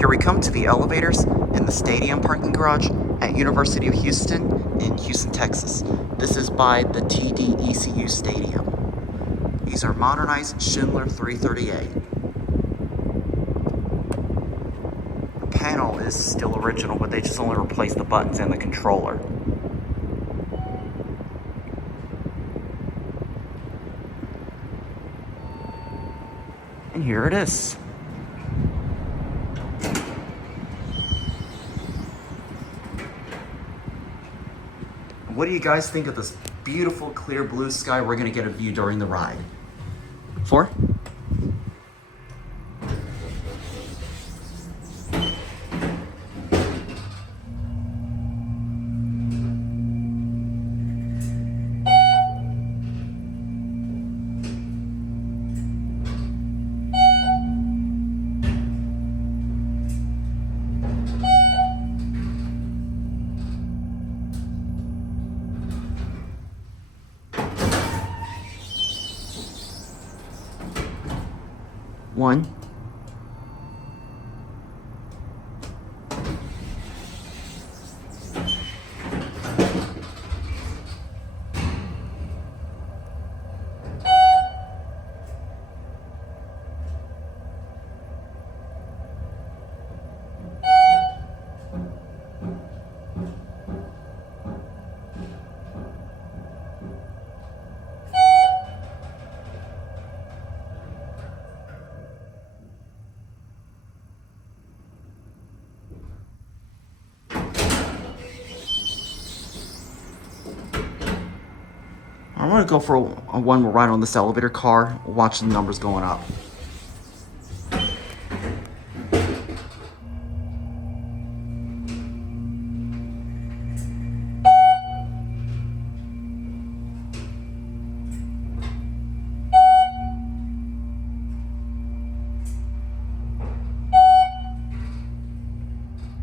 Here we come to the elevators in the Stadium Parking Garage at University of Houston in Houston, Texas. This is by the TDECU Stadium. These are modernized Schindler 330A. The panel is still original, but they just only replaced the buttons and the controller. And here it is. What do you guys think of this beautiful clear blue sky we're going to get a view during the ride? 4? One. I'm gonna go for a one more ride on this elevator car, watch the numbers going up.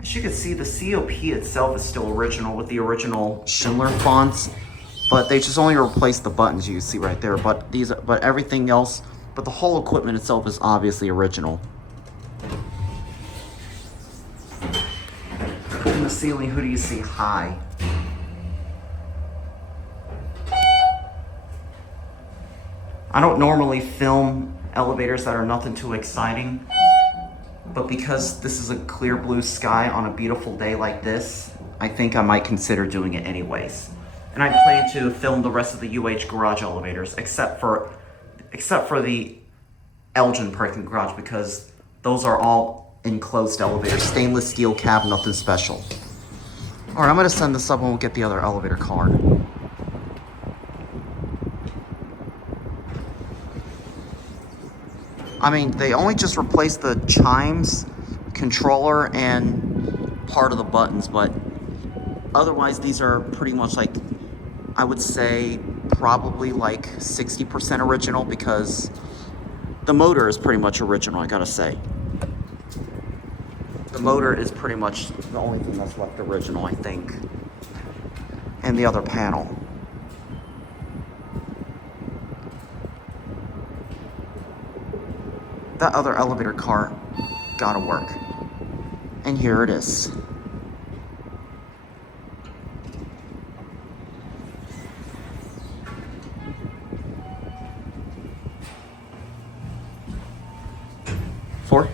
As you can see, the COP itself is still original with the original Schindler fonts. But they just only replaced the buttons you can see right there. But everything else, but the whole equipment itself is obviously original. In the ceiling, who do you see high? I don't normally film elevators that are nothing too exciting, but because this is a clear blue sky on a beautiful day like this, I think I might consider doing it anyways. And I plan to film the rest of the UH garage elevators, except for the Elgin Parking Garage, because those are all enclosed elevators, stainless steel cab, nothing special. All right, I'm gonna send this up and we'll get the other elevator car. I mean, they only just replaced the chimes, controller, and part of the buttons, but otherwise these are pretty much like, I would say probably like 60% original, because the motor is pretty much original, I gotta say. The motor is pretty much the only thing that's left original, I think. And the other panel. That other elevator car gotta work. And here it is. Four.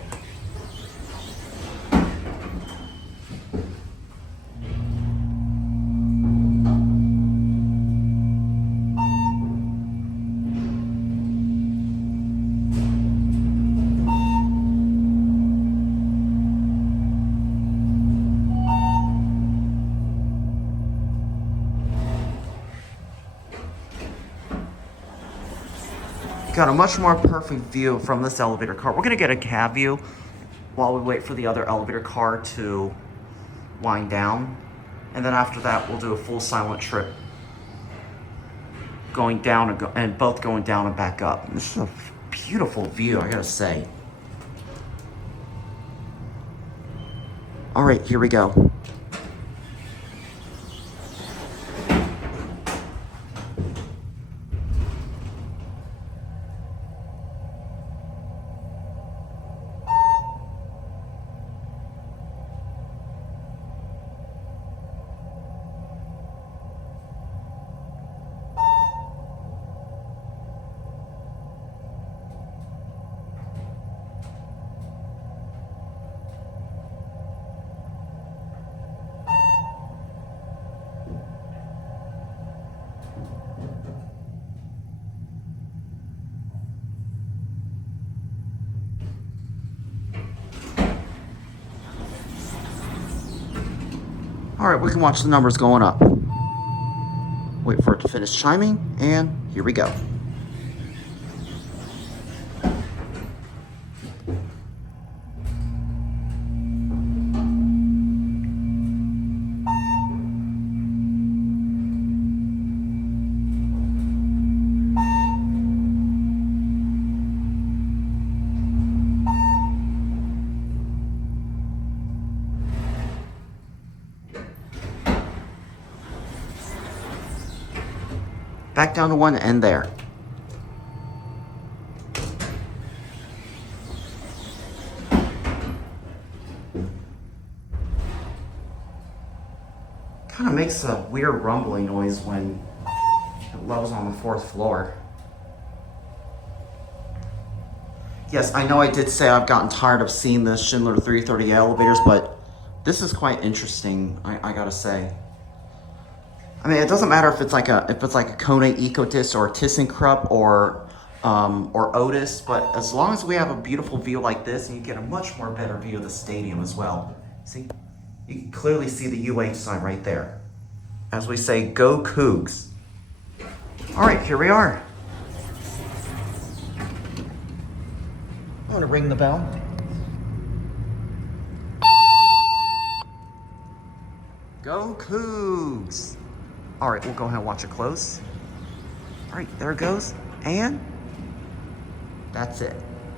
Got a much more perfect view from this elevator car. We're gonna get a cab view while we wait for the other elevator car to wind down. And then after that, we'll do a full silent trip going down and both going down and back up. This is a beautiful view, I gotta say. All right, here we go. All right, we can watch the numbers going up. Wait for it to finish chiming, and here we go. Back down to 1 and there. Kind of makes a weird rumbling noise when it levels on the 4th floor. Yes, I know I did say I've gotten tired of seeing the Schindler 330 elevators, but this is quite interesting, I gotta say. I mean, it doesn't matter if it's like a Kone Ecodist or a ThyssenKrupp or Otis, but as long as we have a beautiful view like this, and you get a much more better view of the stadium as well. See, you can clearly see the UH sign right there. As we say, go Cougs. All right, here we are. I'm gonna ring the bell. Go Cougs. All right, we'll go ahead and watch it close. All right, there it goes. And that's it.